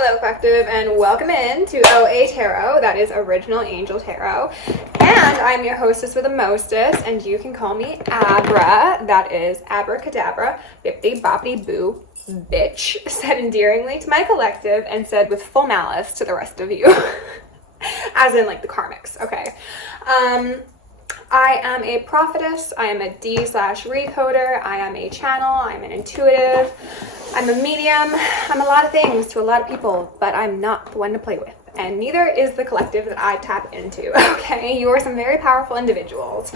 Hello collective, and welcome in to OAtarot, that is Original Angel Tarot, and I'm your hostess with the mostest, and you can call me Abra, that is abracadabra, bippity boppity boo, bitch, said endearingly to my collective and said with full malice to the rest of you, as in like the karmics, okay. I am a prophetess, I am a D/recoder, I am a channel, I'm an intuitive, I'm a medium, I'm a lot of things to a lot of people, but I'm not the one to play with. And neither is the collective that I tap into, okay? You are some very powerful individuals.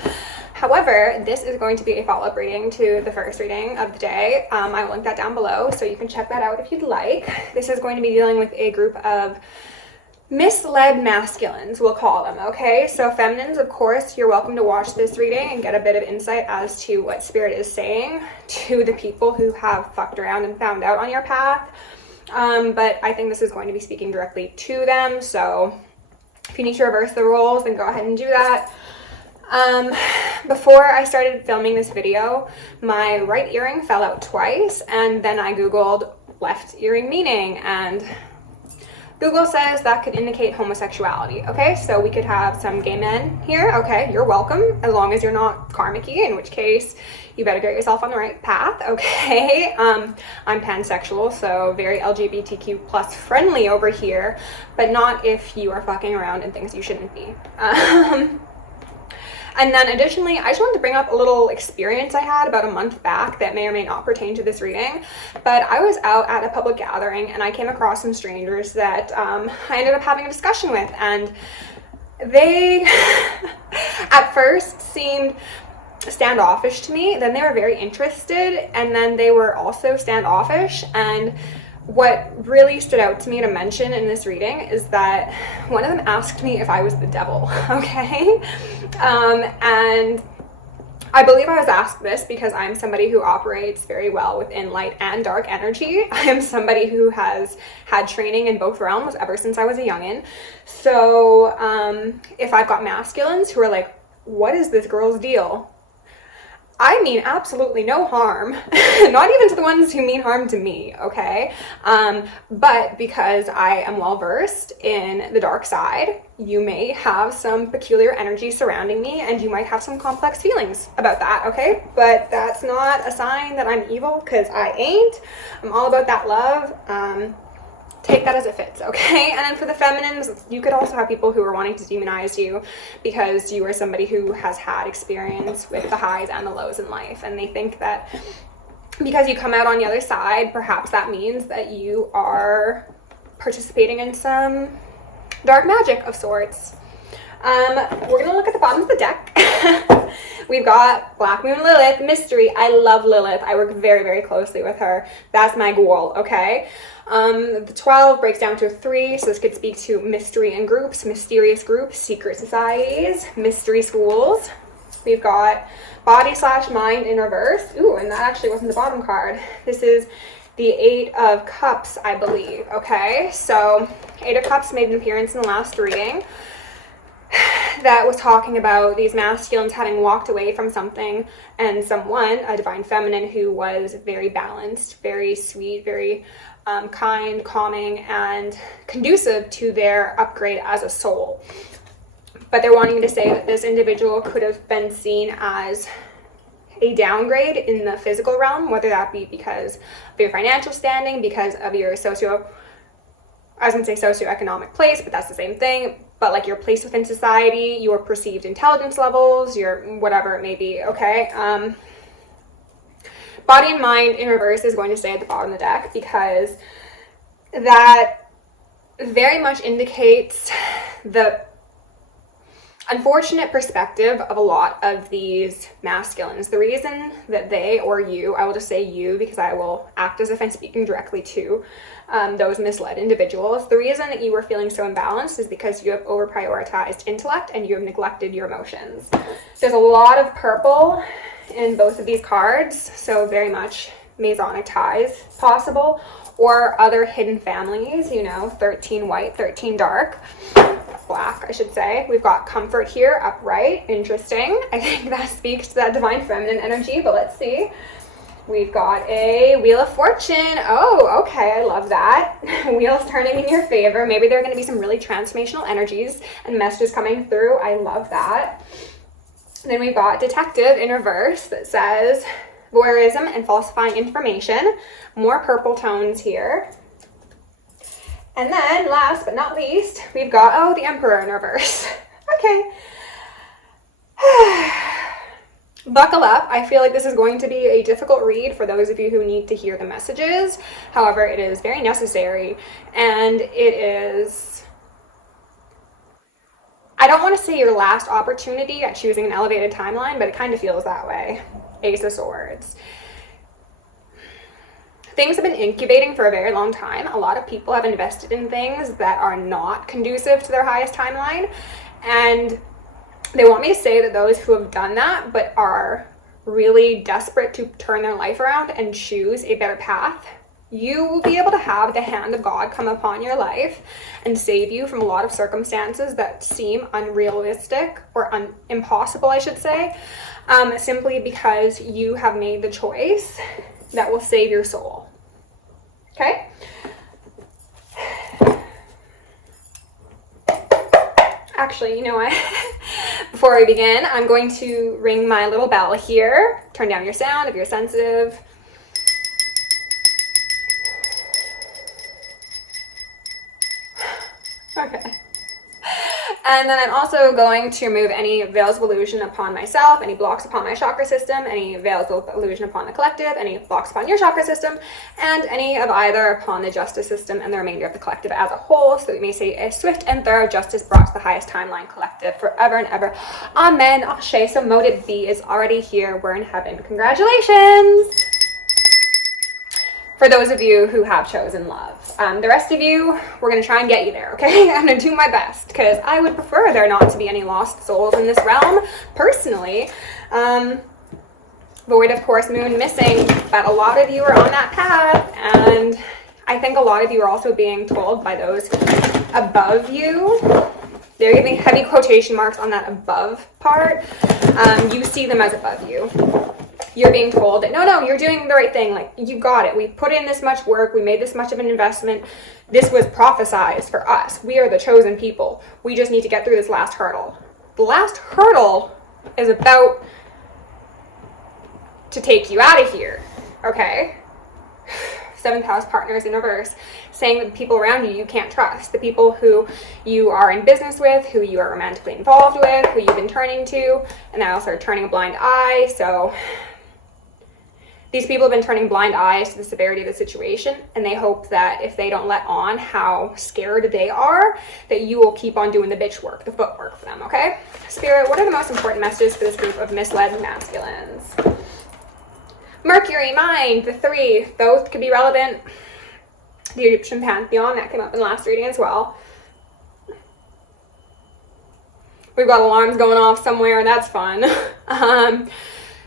However, this is going to be a follow-up reading to the first reading of the day. I will link that down below, so you can check that out if you'd like. This is going to be dealing with a group of misled masculines, we'll call them, okay? So feminines, of course, you're welcome to watch this reading and get a bit of insight as to what spirit is saying to the people who have fucked around and found out on your path. But I think this is going to be speaking directly to them, so if you need to reverse the roles, then go ahead and do that. Before I started filming this video, my right earring fell out twice, and then I googled left earring meaning, and Google says that could indicate homosexuality, okay? So we could have some gay men here, okay? You're welcome, as long as you're not karmic-y, in which case you better get yourself on the right path, okay? I'm pansexual, so very LGBTQ plus friendly over here, but not if you are fucking around in things you shouldn't be. And then additionally, I just wanted to bring up a little experience I had about a month back that may or may not pertain to this reading. But I was out at a public gathering and I came across some strangers that I ended up having a discussion with. And they at first seemed standoffish to me. Then they were very interested, and then they were also standoffish. And what really stood out to me to mention in this reading is that one of them asked me if I was the devil, okay? And I believe I was asked this because I'm somebody who operates very well within light and dark energy. I am somebody who has had training in both realms ever since I was a youngin'. So if I've got masculines who are like, what is this girl's deal? I mean absolutely no harm, not even to the ones who mean harm to me, okay? But because I am well versed in the dark side, you may have some peculiar energy surrounding me, and you might have some complex feelings about that, okay? But that's not a sign that I'm evil, because I ain't. I'm all about that love. Take that as it fits, okay? And then for the feminines, you could also have people who are wanting to demonize you because you are somebody who has had experience with the highs and the lows in life, and they think that because you come out on the other side, perhaps that means that you are participating in some dark magic of sorts. We're gonna look at the bottom of the deck. We've got Black Moon Lilith, Mystery. I love Lilith. I work very, very closely with her. That's my goal, okay? The 12 breaks down to 3, so this could speak to mystery in groups, mysterious groups, secret societies, mystery schools. We've got Body/Mind in reverse. Ooh, and that actually wasn't the bottom card. This is the 8 of Cups, I believe, okay? So 8 of Cups made an appearance in the last reading that was talking about these masculines having walked away from something and someone, a divine feminine, who was very balanced, very sweet, very kind, calming, and conducive to their upgrade as a soul. But they're wanting to say that this individual could have been seen as a downgrade in the physical realm, whether that be because of your financial standing, because of your I was going to say socioeconomic place, but that's the same thing. But like your place within society, your perceived intelligence levels, your whatever it may be, okay? Body and Mind in reverse is going to stay at the bottom of the deck because that very much indicates the unfortunate perspective of a lot of these masculines. The reason that they, or you, I will just say you because I will act as if I'm speaking directly to those misled individuals. The reason that you were feeling so imbalanced is because you have over-prioritized intellect and you have neglected your emotions. There's a lot of purple in both of these cards, so very much Masonic ties possible, or other hidden families, you know, 13 white, 13 dark. Black, I should say. We've got Comfort here, upright, interesting. I think that speaks to that divine feminine energy, but let's see. We've got a Wheel of Fortune. Oh, okay, I love that. Wheels turning in your favor. Maybe there are going to be some really transformational energies and messages coming through. I love that. Then we've got Detective in reverse that says voyeurism and falsifying information. More purple tones here. And then last but not least, we've got, oh, the Emperor in reverse. Okay. Buckle up. I feel like this is going to be a difficult read for those of you who need to hear the messages. However, it is very necessary, and it is, I don't want to say your last opportunity at choosing an elevated timeline, but it kind of feels that way. Ace of Swords. Things have been incubating for a very long time. A lot of people have invested in things that are not conducive to their highest timeline, and they want me to say that those who have done that but are really desperate to turn their life around and choose a better path, you will be able to have the hand of God come upon your life and save you from a lot of circumstances that seem unrealistic or impossible, I should say, simply because you have made the choice that will save your soul. Okay? Actually, you know what? Before we begin, I'm going to ring my little bell here. Turn down your sound if you're sensitive. Okay. And then I'm also going to remove any veils of illusion upon myself, any blocks upon my chakra system, any veils of illusion upon the collective, any blocks upon your chakra system, and any of either upon the justice system and the remainder of the collective as a whole, so that we may see a swift and thorough justice brought to the highest timeline collective forever and ever. Amen. Ashe. So mote it be is already here. We're in heaven. Congratulations. For those of you who have chosen love. The rest of you, we're going to try and get you there, okay? I'm going to do my best, because I would prefer there not to be any lost souls in this realm, personally. Void, of course, moon missing, but a lot of you are on that path, and I think a lot of you are also being told by those above you. They're giving heavy quotation marks on that above part. You see them as above you. You're being told that, no, you're doing the right thing. Like, you got it. We put in this much work. We made this much of an investment. This was prophesized for us. We are the chosen people. We just need to get through this last hurdle. The last hurdle is about to take you out of here, okay? Seventh house partners in reverse, saying that the people around you can't trust, the people who you are in business with, who you are romantically involved with, who you've been turning to, and now start turning a blind eye. So these people have been turning blind eyes to the severity of the situation, and they hope that if they don't let on how scared they are, that you will keep on doing the bitch work, the footwork for them, okay? Spirit, what are the most important messages for this group of misled masculines? Mercury, mind, the 3, both could be relevant. The Egyptian pantheon, that came up in the last reading as well. We've got alarms going off somewhere, and that's fun.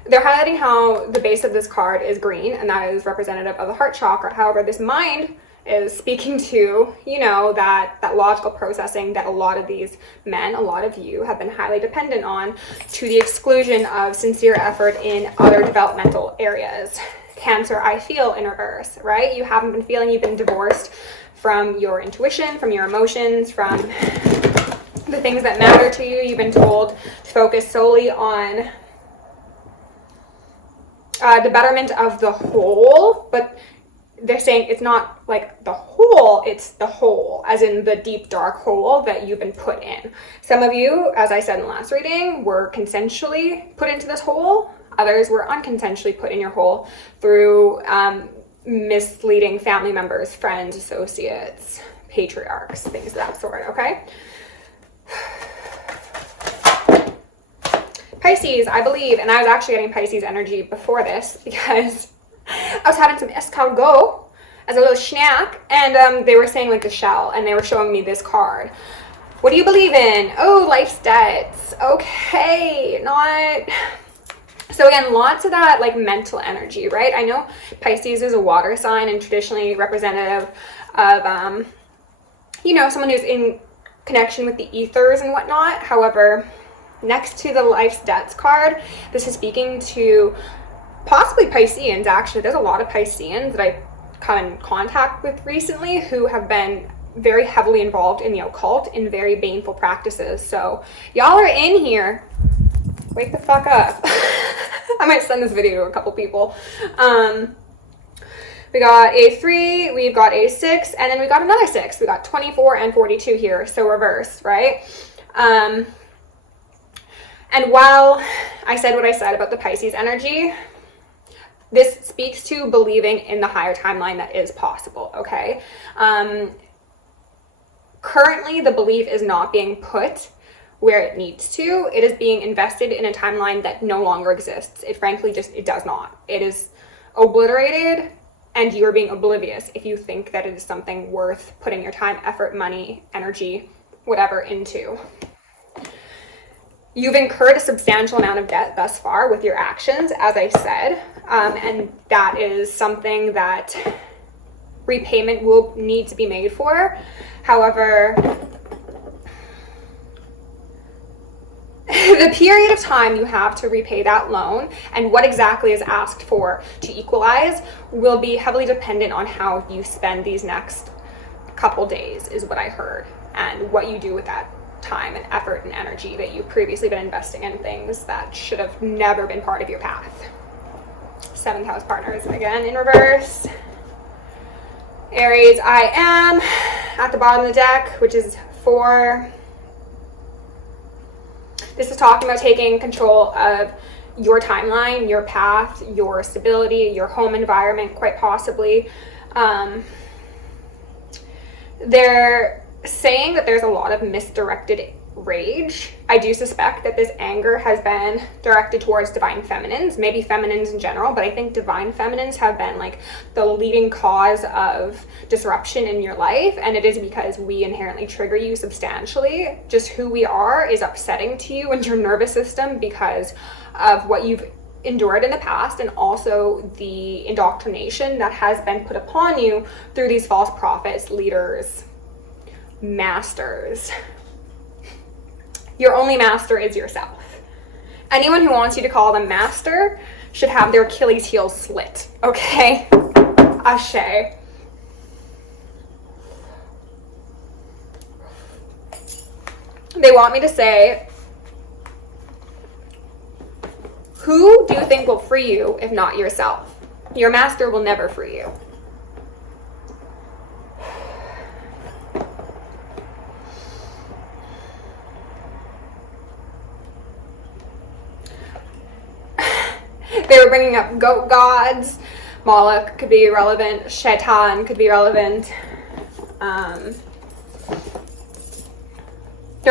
They're highlighting how the base of this card is green, and that is representative of the heart chakra. However, this mind is speaking to, you know, that logical processing that a lot of these men, a lot of you, have been highly dependent on, to the exclusion of sincere effort in other developmental areas. Cancer, I feel in reverse, right? You haven't been feeling, you've been divorced from your intuition, from your emotions, from the things that matter to you. You've been told to focus solely on the betterment of the whole, but they're saying it's not like the whole, it's the hole, as in the deep dark hole that you've been put in. Some of you, as I said in the last reading, were consensually put into this hole. Others were unconsensually put in your hole through misleading family members, friends, associates, patriarchs, things of that sort, okay? Pisces, I believe, and I was actually getting Pisces energy before this because I was having some escargot as a little snack, and they were saying like the shell, and they were showing me this card. What do you believe in? Oh, life's debts. Okay, not... So again, lots of that like mental energy, right? I know Pisces is a water sign and traditionally representative of, you know, someone who's in connection with the ethers and whatnot. However, next to the life's debts card, this is speaking to possibly Pisceans, actually. There's a lot of Pisceans that I've come in contact with recently who have been very heavily involved in the occult in very baneful practices. So y'all are in here. Wake the fuck up. I might send this video to a couple people. We got a 3, we've got a 6, and then we got another 6. We got 24 and 42 here, so reverse, right? And while I said what I said about the Pisces energy, this speaks to believing in the higher timeline that is possible, okay? Currently, the belief is not being put where it needs to. It is being invested in a timeline that no longer exists. It frankly it does not. It is obliterated, and you are being oblivious if you think that it is something worth putting your time, effort, money, energy, whatever into. You've incurred a substantial amount of debt thus far with your actions, as I said, and that is something that repayment will need to be made for. However, the period of time you have to repay that loan and what exactly is asked for to equalize will be heavily dependent on how you spend these next couple days, is what I heard, and what you do with that time and effort and energy that you've previously been investing in things that should have never been part of your path. 7th house partners again in reverse. Aries, I am at the bottom of the deck, which is 4. This is talking about taking control of your timeline, your path, your stability, your home environment, quite possibly. They're saying that there's a lot of misdirected rage. I do suspect that this anger has been directed towards divine feminines, maybe feminines in general, but I think divine feminines have been like the leading cause of disruption in your life, and it is because we inherently trigger you substantially. Just who we are is upsetting to you and your nervous system because of what you've endured in the past, and also the indoctrination that has been put upon you through these false prophets, leaders, masters. Your only master is yourself. Anyone who wants you to call them master should have their Achilles heel slit, okay? Ashe. They want me to say, who do you think will free you if not yourself? Your master will never free you. They were bringing up goat gods. Moloch could be relevant. Shaitan could be relevant. They're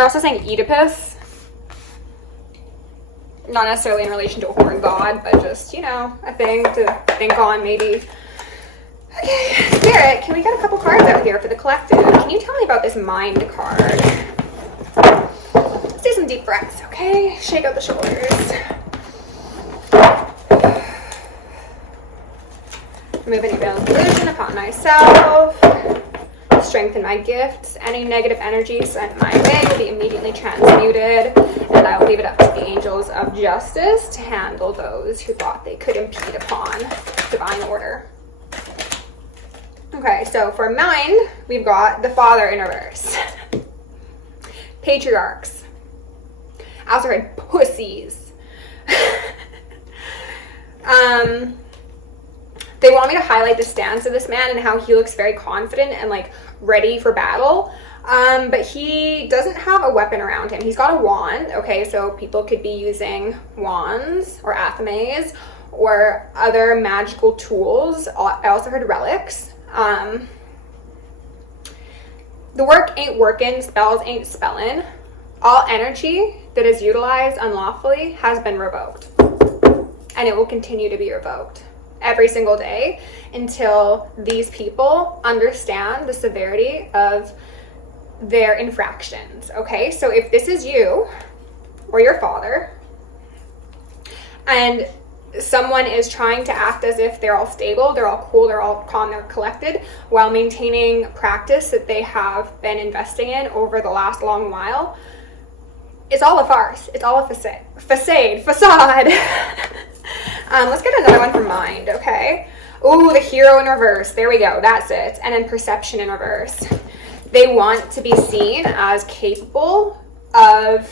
also saying Oedipus. Not necessarily in relation to a horned god, but just, you know, a thing to think on maybe. Okay, Spirit, can we get a couple cards out here for the collective? Can you tell me about this mind card? Let's do some deep breaths, okay? Shake out the shoulders. Remove any veiled illusion upon myself. Strengthen my gifts. Any negative energy sent my way will be immediately transmuted, and I will leave it up to the angels of justice to handle those who thought they could impede upon divine order. Okay, so for mind, we've got the Father in reverse. Patriarchs. I also heard pussies. They want me to highlight the stance of this man and how he looks very confident and like ready for battle. But he doesn't have a weapon around him. He's got a wand, okay? So people could be using wands or athames or other magical tools. I also heard relics. The work ain't working, spells ain't spelling. All energy that is utilized unlawfully has been revoked. And it will continue to be revoked every single day until these people understand the severity of their infractions, okay? So if this is you or your father and someone is trying to act as if they're all stable, they're all cool, they're all calm, they're collected, while maintaining practice that they have been investing in over the last long while, It's all a farce. It's all a facade. Let's get another one from mind, okay? Ooh, the hero in reverse. There we go. That's it. And then perception in reverse. They want to be seen as capable of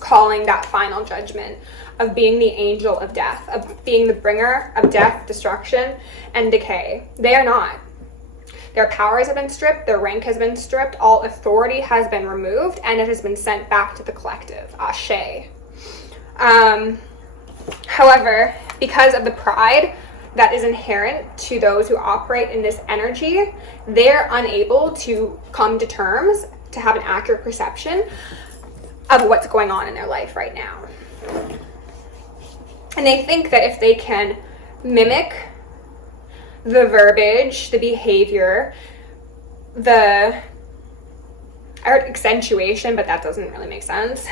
calling that final judgment, of being the angel of death, of being the bringer of death, destruction, and decay. They are not. Their powers have been stripped, their rank has been stripped, all authority has been removed, and it has been sent back to the collective. Ashe. However, because of the pride that is inherent to those who operate in this energy, they're unable to come to terms to have an accurate perception of what's going on in their life right now. And they think that if they can mimic the verbiage, the behavior, I heard accentuation, but that doesn't really make sense,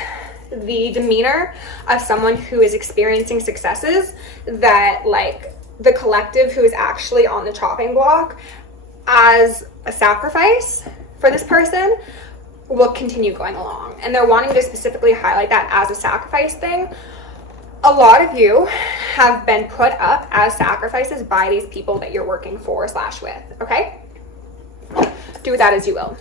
the demeanor of someone who is experiencing successes, that like the collective who is actually on the chopping block as a sacrifice for this person will continue going along. And they're wanting to specifically highlight that as a sacrifice thing. A lot of you have been put up as sacrifices by these people that you're working for / with, okay? Do with that as you will.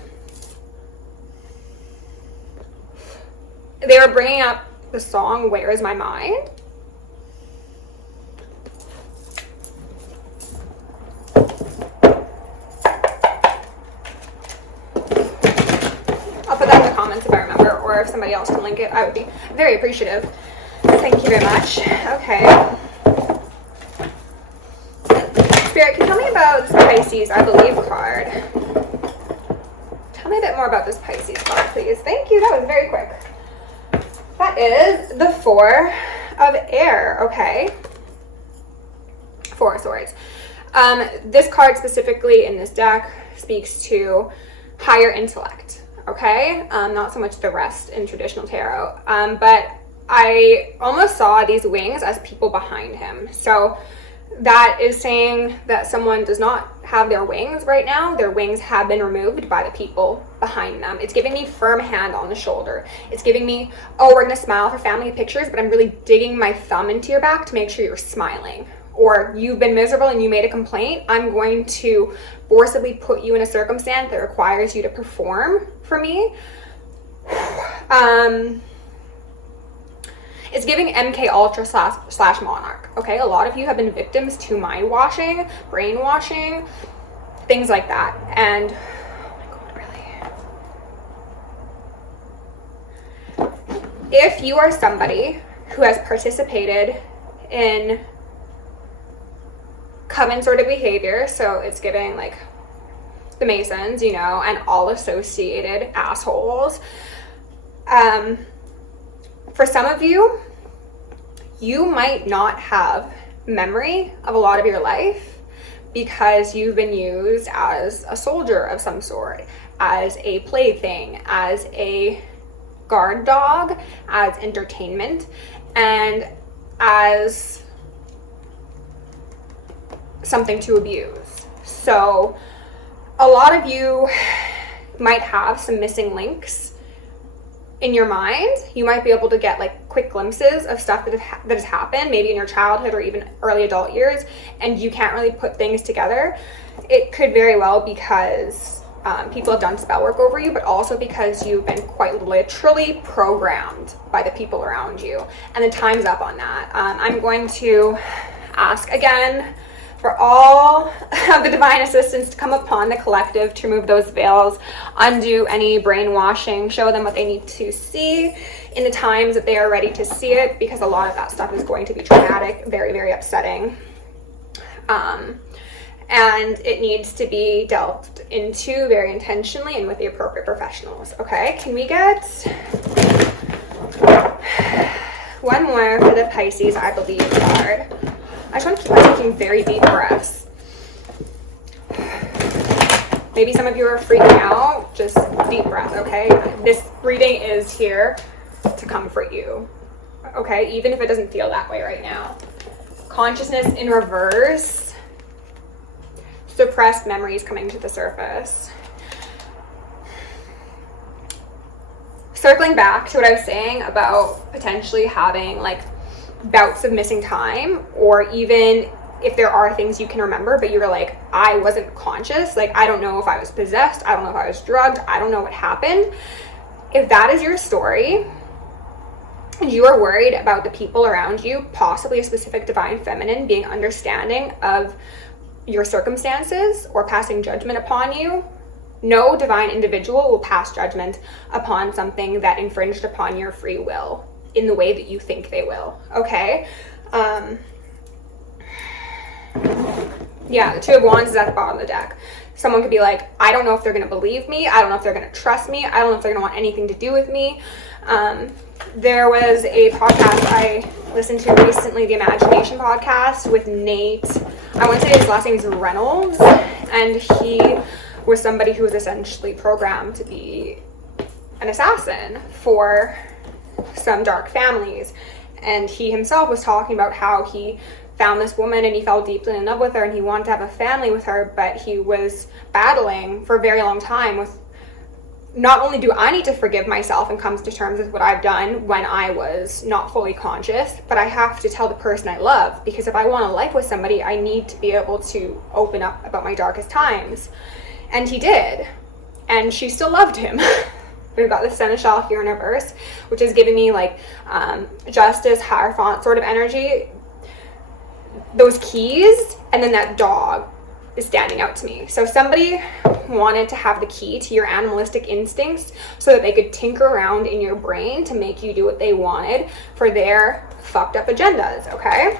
They were bringing up the song, Where Is My Mind? I'll put that in the comments if I remember, or if somebody else can link it, I would be very appreciative. Thank you very much. Okay. Spirit, can you tell me about this Pisces, I believe, card? Tell me a bit more about this Pisces card, please. Thank you. That was very quick. That is the Four of Air. Okay. Four of Swords. This card specifically in this deck speaks to higher intellect. Okay. Not so much the rest in traditional tarot. But I almost saw these wings as people behind him. So that is saying that someone does not have their wings right now. Their wings have been removed by the people behind them. It's giving me firm hand on the shoulder. It's giving me, oh, we're going to smile for family pictures, but I'm really digging my thumb into your back to make sure you're smiling. Or you've been miserable and you made a complaint. I'm going to forcibly put you in a circumstance that requires you to perform for me. It's giving MK Ultra / Monarch, okay? A lot of you have been victims to mind washing, brainwashing, things like that. And, oh my God, really? If you are somebody who has participated in coven sort of behavior, so it's giving like the Masons, you know, and all associated assholes, for some of you, you might not have memory of a lot of your life because you've been used as a soldier of some sort, as a plaything, as a guard dog, as entertainment, and as something to abuse. So a lot of you might have some missing links in your mind. You might be able to get like quick glimpses of stuff that has happened, maybe in your childhood or even early adult years, and you can't really put things together. It could very well because people have done spell work over you, but also because you've been quite literally programmed by the people around you. And the time's up on that. I'm going to ask again for all of the divine assistance to come upon the collective to remove those veils, undo any brainwashing, show them what they need to see in the times that they are ready to see it, because a lot of that stuff is going to be traumatic, very, very upsetting. And it needs to be delved into very intentionally and with the appropriate professionals. Okay, can we get one more for the Pisces, I believe, card? I just want to keep on taking very deep breaths. Maybe some of you are freaking out. Just deep breath, okay? This reading is here to comfort you, okay? Even if it doesn't feel that way right now. Consciousness in reverse. Suppressed memories coming to the surface. circling back to what I was saying about potentially having like bouts of missing time, or even if there are things you can remember, but you're like, I wasn't conscious, like I don't know if I was possessed, I don't know if I was drugged, I don't know what happened. If that is your story, and you are worried about the people around you, possibly a specific divine feminine being understanding of your circumstances or passing judgment upon you, no divine individual will pass judgment upon something that infringed upon your free will in the way that you think they will, okay? Yeah, the Two of Wands is at the bottom of the deck. Someone could be like, I don't know if they're going to believe me. I don't know if they're going to trust me. I don't know if they're going to want anything to do with me. There was a podcast I listened to recently, the Imagination podcast with Nate. I want to say his last name is Reynolds. And he was somebody who was essentially programmed to be an assassin for some dark families. And he himself was talking about how he found this woman and he fell deeply in love with her and he wanted to have a family with her, but he was battling for a very long time with, not only do I need to forgive myself and come to terms with what I've done when I was not fully conscious, but I have to tell the person I love, because if I want a life with somebody, I need to be able to open up about my darkest times. And he did. And she still loved him. We've got the Seneschal here in reverse, which is giving me like Justice, Hierophant sort of energy. Those keys, and then that dog is standing out to me. So somebody wanted to have the key to your animalistic instincts so that they could tinker around in your brain to make you do what they wanted for their fucked up agendas, okay?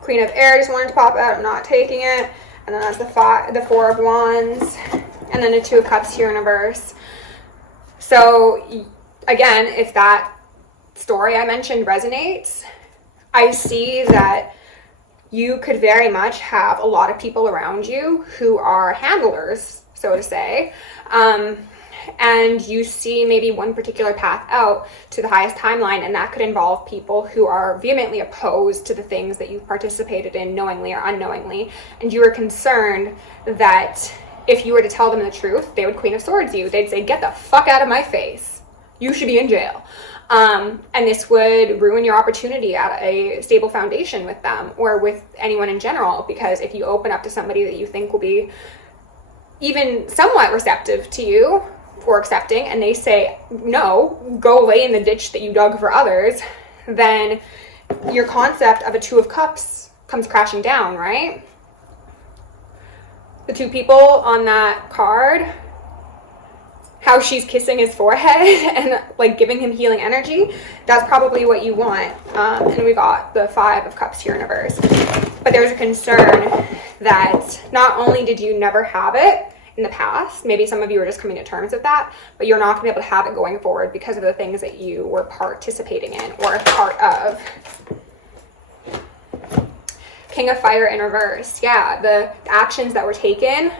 Queen of Air just wanted to pop out. I'm not taking it. And then that's the Four of Wands. And then the Two of Cups here in reverse. So again, if that story I mentioned resonates, I see that you could very much have a lot of people around you who are handlers, so to say, and you see maybe one particular path out to the highest timeline, and that could involve people who are vehemently opposed to the things that you've participated in knowingly or unknowingly, and you are concerned that if you were to tell them the truth, they would Queen of Swords you. They'd say, get the fuck out of my face. You should be in jail. And this would ruin your opportunity at a stable foundation with them or with anyone in general, because if you open up to somebody that you think will be even somewhat receptive to you or accepting, and they say, no, go lay in the ditch that you dug for others, then your concept of a Two of Cups comes crashing down, right? The two people on that card, how she's kissing his forehead and like giving him healing energy, that's probably what you want. And we got the Five of Cups here in reverse. But there's a concern that not only did you never have it in the past, maybe some of you are just coming to terms with that, but you're not going to be able to have it going forward because of the things that you were participating in or a part of. King of Fire in reverse. Yeah, the actions that were taken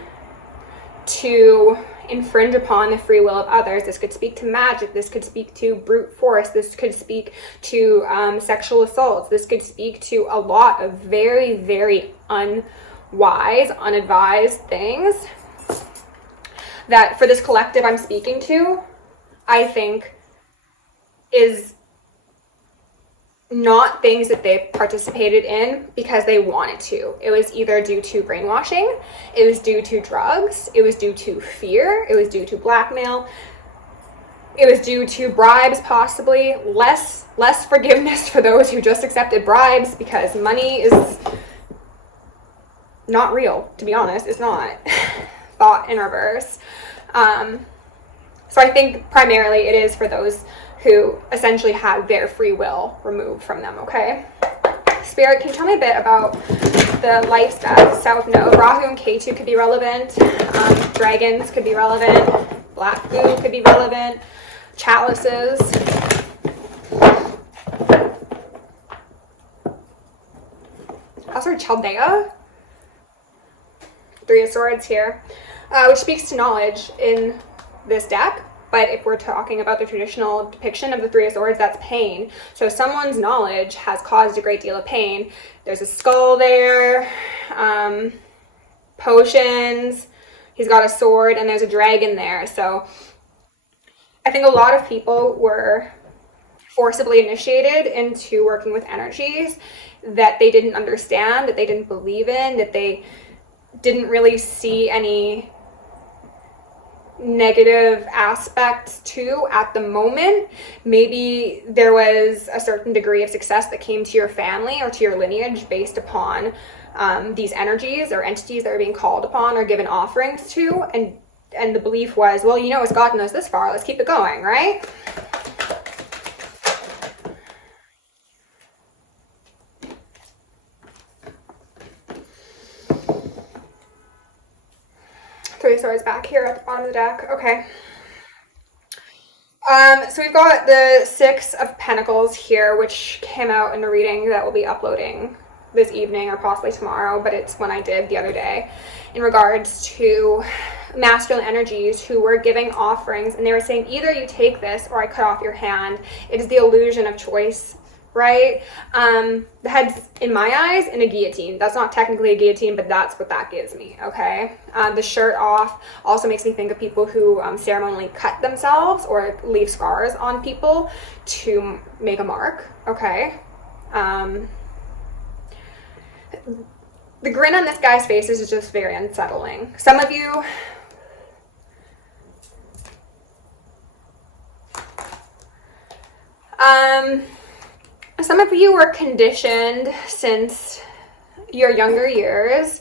to infringe upon the free will of others. This could speak to magic. This could speak to brute force. This could speak to sexual assaults. This could speak to a lot of very, very unwise, unadvised things that for this collective I'm speaking to, I think is not things that they participated in because they wanted to. It was either due to brainwashing, it was due to drugs, it was due to fear, it was due to blackmail, it was due to bribes, possibly. Less forgiveness for those who just accepted bribes, because money is not real, to be honest. It's not. Thought in reverse. So I think primarily it is for those who essentially had their free will removed from them, okay? Spirit, can you tell me a bit about the lifestyle? South Node, Rahu and Ketu could be relevant. Dragons could be relevant. Black goo could be relevant. Chalices. Also Chaldea. Three of Swords here, which speaks to knowledge in this deck, but if we're talking about the traditional depiction of the Three of Swords, that's pain. So someone's knowledge has caused a great deal of pain. There's a skull there, potions, he's got a sword, and there's a dragon there. So I think a lot of people were forcibly initiated into working with energies that they didn't understand, that they didn't believe in, that they didn't really see any negative aspects to at the moment. Maybe there was a certain degree of success that came to your family or to your lineage based upon these energies or entities that are being called upon or given offerings to, and the belief was, well, you know, it's gotten us this far, let's keep it going, right? Three of Swords back here at the bottom of the deck. Okay. So we've got the Six of Pentacles here, which came out in a reading that we'll be uploading this evening or possibly tomorrow, but it's one I did the other day in regards to masculine energies who were giving offerings, and they were saying, either you take this or I cut off your hand. It is the illusion of choice, right? The head's, in my eyes, in a guillotine. That's not technically a guillotine, but that's what that gives me, okay? The shirt off also makes me think of people who ceremonially cut themselves or leave scars on people to make a mark, okay? The grin on this guy's face is just very unsettling. Some of you... some of you were conditioned since your younger years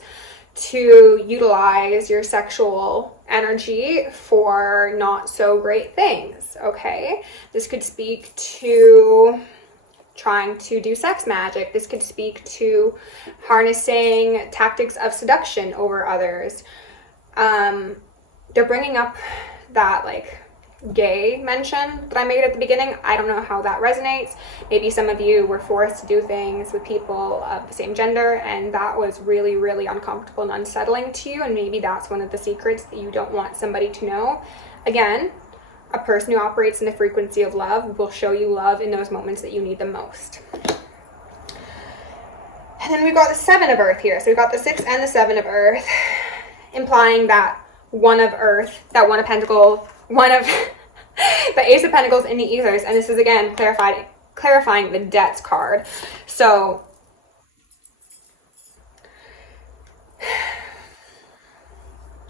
to utilize your sexual energy for not so great things, okay? This could speak to trying to do sex magic. This could speak to harnessing tactics of seduction over others. They're bringing up that, like, gay mention that I made at the beginning. I don't know how that resonates. Maybe some of you were forced to do things with people of the same gender, and that was really, really uncomfortable and unsettling to you, and maybe that's one of the secrets that you don't want somebody to know. Again, a person who operates in the frequency of love will show you love in those moments that you need them most. And then we've got the Seven of Earth here. So we've got the Six and the Seven of Earth, implying that one of Earth, that one of Pentacles, one of the Ace of Pentacles in the ethers, and this is again clarifying the debts card. So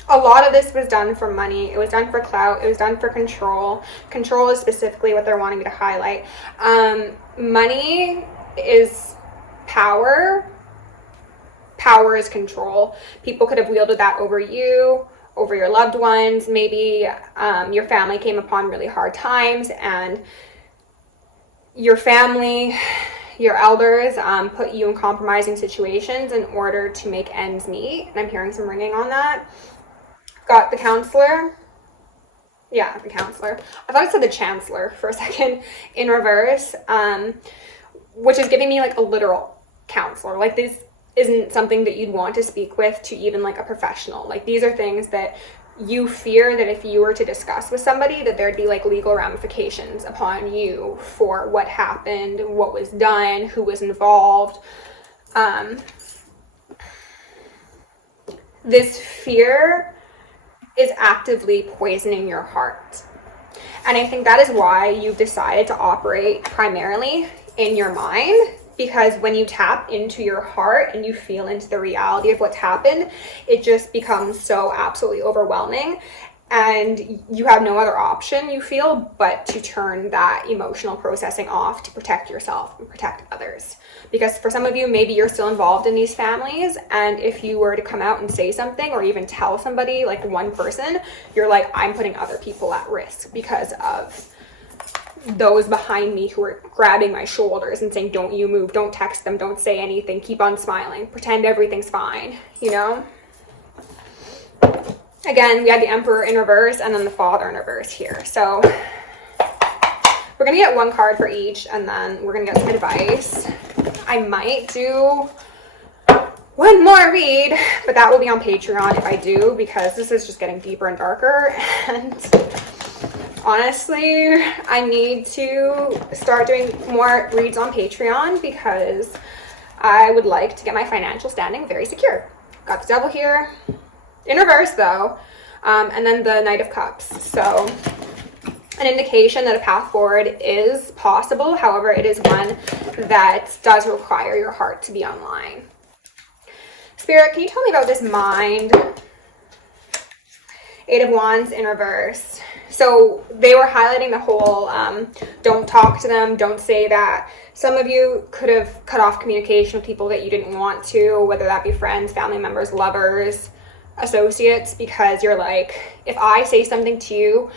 a lot of this was done for money. It was done for clout. It was done for control. Control is specifically what they're wanting me to highlight. Money is power. Power is control. People could have wielded that over you, over your loved ones. Maybe your family came upon really hard times, and your family, your elders, put you in compromising situations in order to make ends meet. And I'm hearing some ringing on that. Got the Counselor. Yeah, the Counselor. I thought it said the Chancellor for a second in reverse, which is giving me like a literal counselor. Like, this isn't something that you'd want to speak with to even like a professional. Like, these are things that you fear that if you were to discuss with somebody, that there'd be like legal ramifications upon you for what happened, what was done, who was involved. This fear is actively poisoning your heart. And I think that is why you've decided to operate primarily in your mind, because when you tap into your heart and you feel into the reality of what's happened, it just becomes so absolutely overwhelming, and you have no other option, you feel, but to turn that emotional processing off to protect yourself and protect others. Because for some of you, maybe you're still involved in these families, and if you were to come out and say something or even tell somebody, like one person, you're like, I'm putting other people at risk because of those behind me who are grabbing my shoulders and saying, don't you move, don't text them, don't say anything, keep on smiling, pretend everything's fine, you know? Again, we had the Emperor in reverse and then the Father in reverse here. So we're going to get one card for each, and then we're going to get some advice. I might do one more read, but that will be on Patreon if I do, because this is just getting deeper and darker. And Honestly, I need to start doing more reads on Patreon because I would like to get my financial standing very secure. Got the Devil here, in reverse though, and then the Knight of Cups. So an indication that a path forward is possible. However, it is one that does require your heart to be online. Spirit, can you tell me about this mind? Eight of Wands in reverse. So they were highlighting the whole don't talk to them, don't say that. Some of you could have cut off communication with people that you didn't want to, whether that be friends, family members, lovers, associates, because you're like, if I say something to you,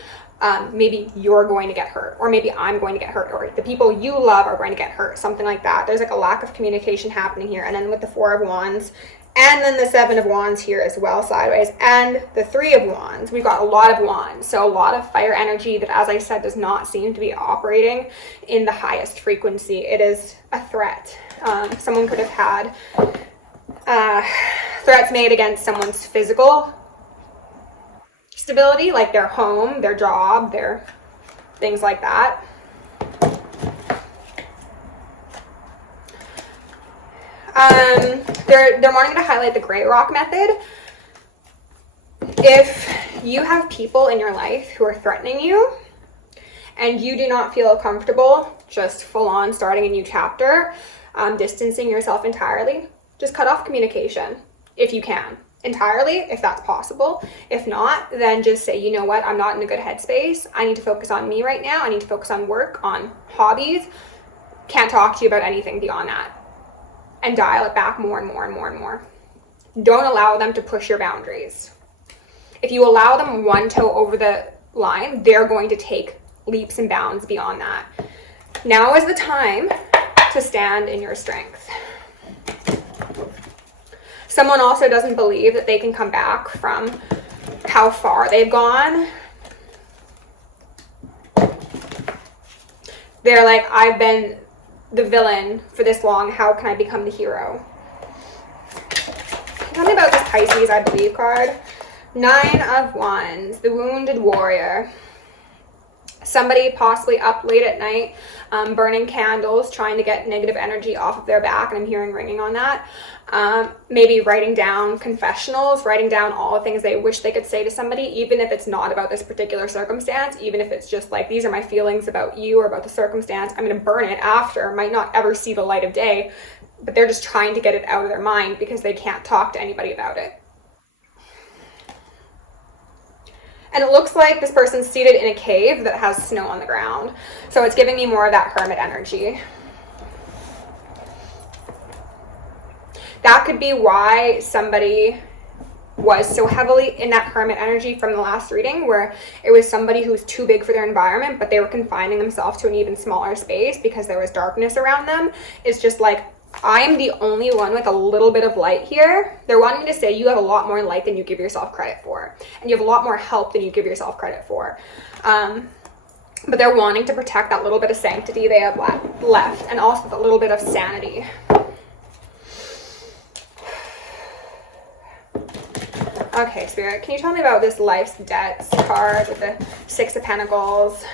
maybe you're going to get hurt, or maybe I'm going to get hurt, or the people you love are going to get hurt, something like that. There's like a lack of communication happening here. And then with the Four of Wands, and then the Seven of Wands here as well, sideways, and the Three of Wands. We've got a lot of wands, so a lot of fire energy that, as I said, does not seem to be operating in the highest frequency. It is a threat. Someone could have had threats made against someone's physical stability, like their home, their job, their things like that. They're wanting to highlight the gray rock method. If you have people in your life who are threatening you and you do not feel comfortable just full on starting a new chapter, distancing yourself entirely, just cut off communication if you can. Entirely, if that's possible. If not, then just say, you know what, I'm not in a good headspace. I need to focus on me right now. I need to focus on work, on hobbies. Can't talk to you about anything beyond that. And dial it back more and more and more and more. Don't allow them to push your boundaries. If you allow them one toe over the line, they're going to take leaps and bounds beyond that. Now is the time to stand in your strength. Someone also doesn't believe that they can come back from how far they've gone. They're like, I've been the villain for this long. How can I become the hero? Tell me about this Pisces, I believe card. Nine of Wands, the wounded warrior. Somebody possibly up late at night, burning candles, trying to get negative energy off of their back, and I'm hearing ringing on that. Maybe writing down confessionals, writing down all the things they wish they could say to somebody, even if it's not about this particular circumstance, even if it's just like, these are my feelings about you or about the circumstance. I'm going to burn it after. Might not ever see the light of day, but they're just trying to get it out of their mind because they can't talk to anybody about it. And it looks like this person's seated in a cave that has snow on the ground. So it's giving me more of that hermit energy. That could be why somebody was so heavily in that hermit energy from the last reading, where it was somebody who was too big for their environment, but they were confining themselves to an even smaller space because there was darkness around them. It's just like, I'm the only one with a little bit of light here. They're wanting me to say you have a lot more light than you give yourself credit for. And you have a lot more help than you give yourself credit for. But they're wanting to protect that little bit of sanctity they have left, and also the little bit of sanity. Okay, Spirit, can you tell me about this Life's Debts card with the Six of Pentacles?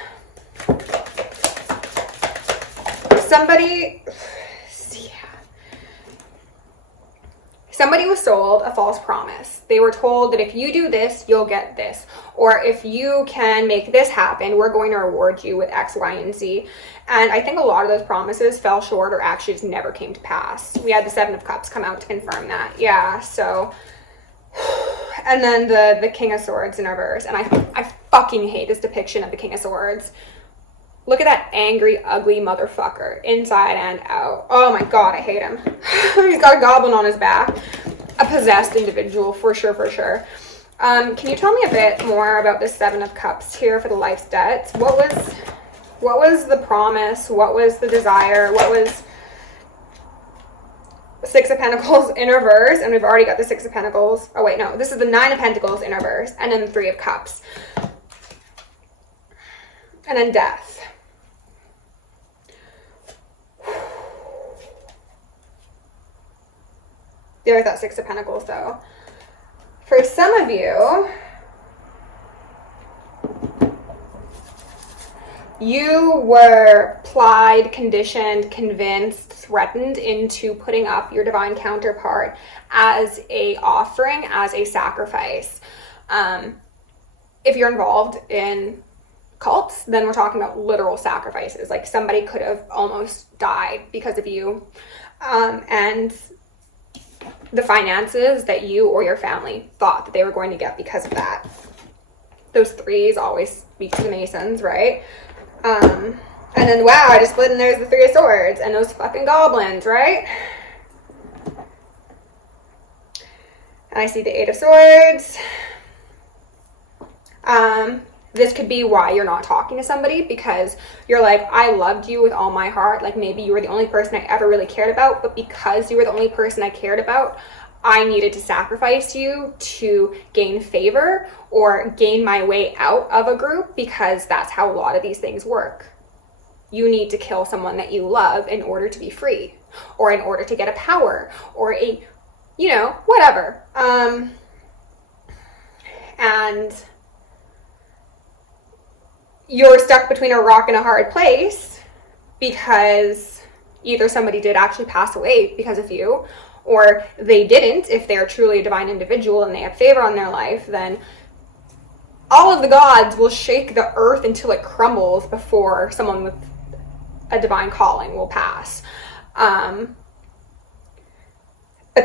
Somebody was sold a false promise. They were told that if you do this, you'll get this. Or if you can make this happen, we're going to reward you with X, Y, and Z. And I think a lot of those promises fell short or actually just never came to pass. We had the Seven of Cups come out to confirm that. Yeah, so... And then the King of Swords in reverse. And I fucking hate this depiction of the King of Swords. Look at that angry, ugly motherfucker, inside and out. Oh my god, I hate him. He's got a goblin on his back. A possessed individual, for sure, for sure. Can you tell me a bit more about this Seven of Cups here for the Life's Debts? What was the promise? What was the desire? What was Six of Pentacles in reverse? And we've already got the Six of Pentacles. Oh wait, no, this is the Nine of Pentacles in reverse. And then the Three of Cups. And then Death. There's that Six of Pentacles, though. For some of you, You were plied, conditioned, convinced, threatened into putting up your divine counterpart as a offering, as a sacrifice. If you're involved in cults, then we're talking about literal sacrifices. Like somebody could have almost died because of you. And the finances that you or your family thought that they were going to get because of that. Those threes always speak to the Masons, right? And then, wow, I just split and there's the Three of Swords and those fucking goblins, right? And I see the Eight of Swords. This could be why you're not talking to somebody, because you're like, I loved you with all my heart. Like maybe you were the only person I ever really cared about, but because you were the only person I cared about, I needed to sacrifice you to gain favor or gain my way out of a group, because that's how a lot of these things work. You need to kill someone that you love in order to be free, or in order to get a power, or a, you know, whatever. And you're stuck between a rock and a hard place because either somebody did actually pass away because of you, or they didn't. If they're truly a divine individual and they have favor on their life, then all of the gods will shake the earth until it crumbles before someone with a divine calling will pass. But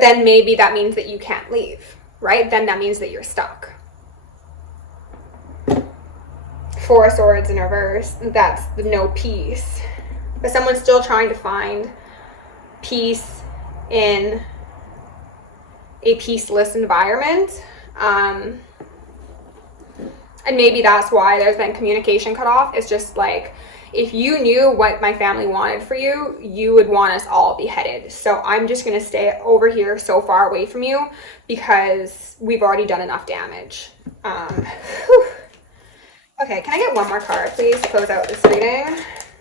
then maybe that means that you can't leave, right? Then that means that you're stuck. Four of Swords in reverse, that's the no peace. But someone's still trying to find peace in a peaceless environment. And maybe that's why there's been communication cut off. It's just like, if you knew what my family wanted for you, you would want us all beheaded. So I'm just going to stay over here so far away from you because we've already done enough damage. Okay, can I get one more card, please, to close out this reading?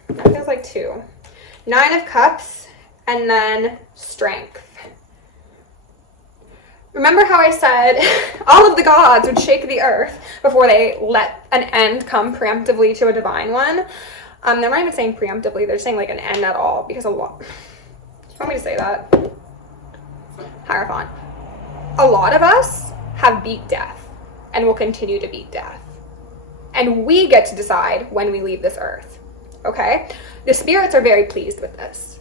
That feels like two. Nine of Cups, and then Strength. Remember how I said all of the gods would shake the earth before they let an end come preemptively to a divine one? They're not even saying preemptively, they're saying like an end at all, because a lot... Do you want me to say that? Hierophant. A lot of us have beat death, and will continue to beat death. And we get to decide when we leave this earth, okay? The spirits are very pleased with this.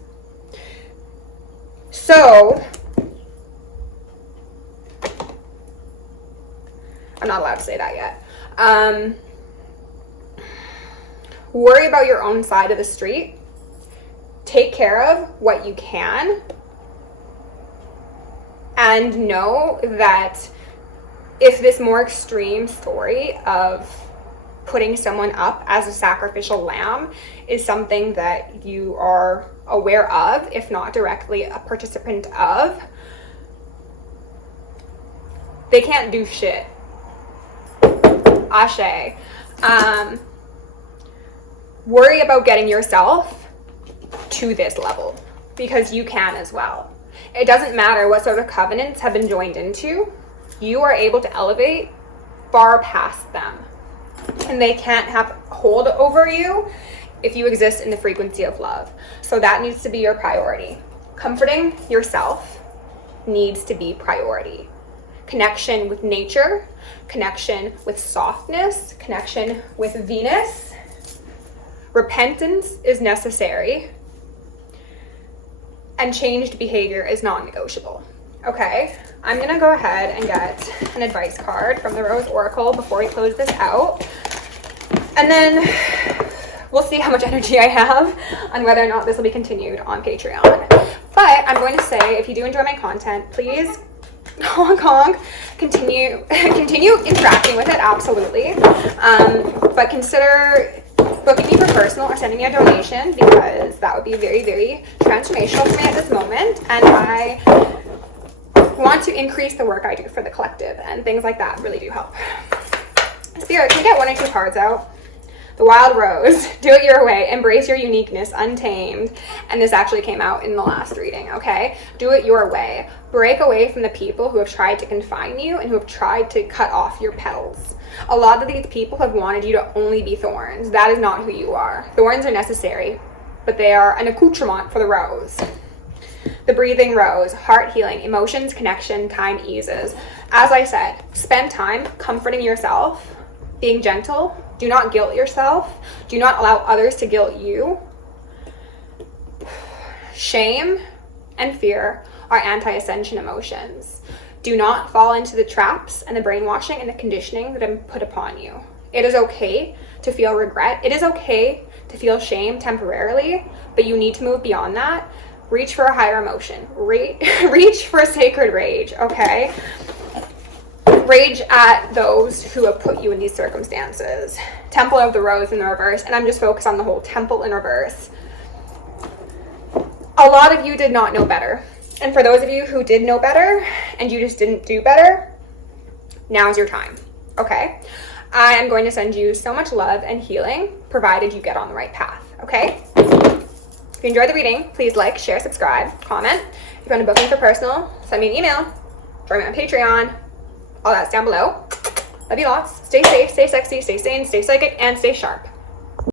So, I'm not allowed to say that yet. Worry about your own side of the street. Take care of what you can. And know that if this more extreme story of putting someone up as a sacrificial lamb is something that you are aware of, if not directly a participant of, they can't do shit. Ashe. Worry about getting yourself to this level, because you can as well. It doesn't matter what sort of covenants have been joined into, you are able to elevate far past them. And they can't have hold over you if you exist in the frequency of love. So that needs to be your priority. Comforting yourself needs to be priority. Connection with nature, connection with softness, connection with Venus. Repentance is necessary. And changed behavior is non-negotiable. Okay, I'm gonna go ahead and get an advice card from the Rose Oracle before we close this out. And then we'll see how much energy I have on whether or not this will be continued on Patreon. But I'm going to say, if you do enjoy my content, please, honk honk, continue interacting with it, absolutely. But consider booking me for personal or sending me a donation, because that would be very, very transformational for me at this moment. And I want to increase the work I do for the collective, and things like that really do help. Spirit, can we get one or two cards out? The wild rose. Do it your way. Embrace your uniqueness, untamed. And this actually came out in the last reading, okay? Do it your way. Break away from the people who have tried to confine you and who have tried to cut off your petals. A lot of these people have wanted you to only be thorns. That is not who you are. Thorns are necessary, but they are an accoutrement for the rose. The breathing rose, heart healing, emotions, connection, time eases. As I said, spend time comforting yourself, being gentle. Do not guilt yourself. Do not allow others to guilt you. Shame and fear are anti-ascension emotions. Do not fall into the traps and the brainwashing and the conditioning that have been put upon you. It is okay to feel regret. It is okay to feel shame temporarily, but you need to move beyond that. Reach for a higher emotion. Reach for a sacred rage, okay? Rage at those who have put you in these circumstances. Temple of the Rose in the reverse, and I'm just focused on the whole temple in reverse. A lot of you did not know better. And for those of you who did know better and you just didn't do better, now's your time, okay? I am going to send you so much love and healing, provided you get on the right path, okay? If you enjoyed the reading, please like, share, subscribe, comment. If you want to book me for personal, send me an email, join me on Patreon, all that's down below. Love you lots. Stay safe, stay sexy, stay sane, stay psychic, and stay sharp.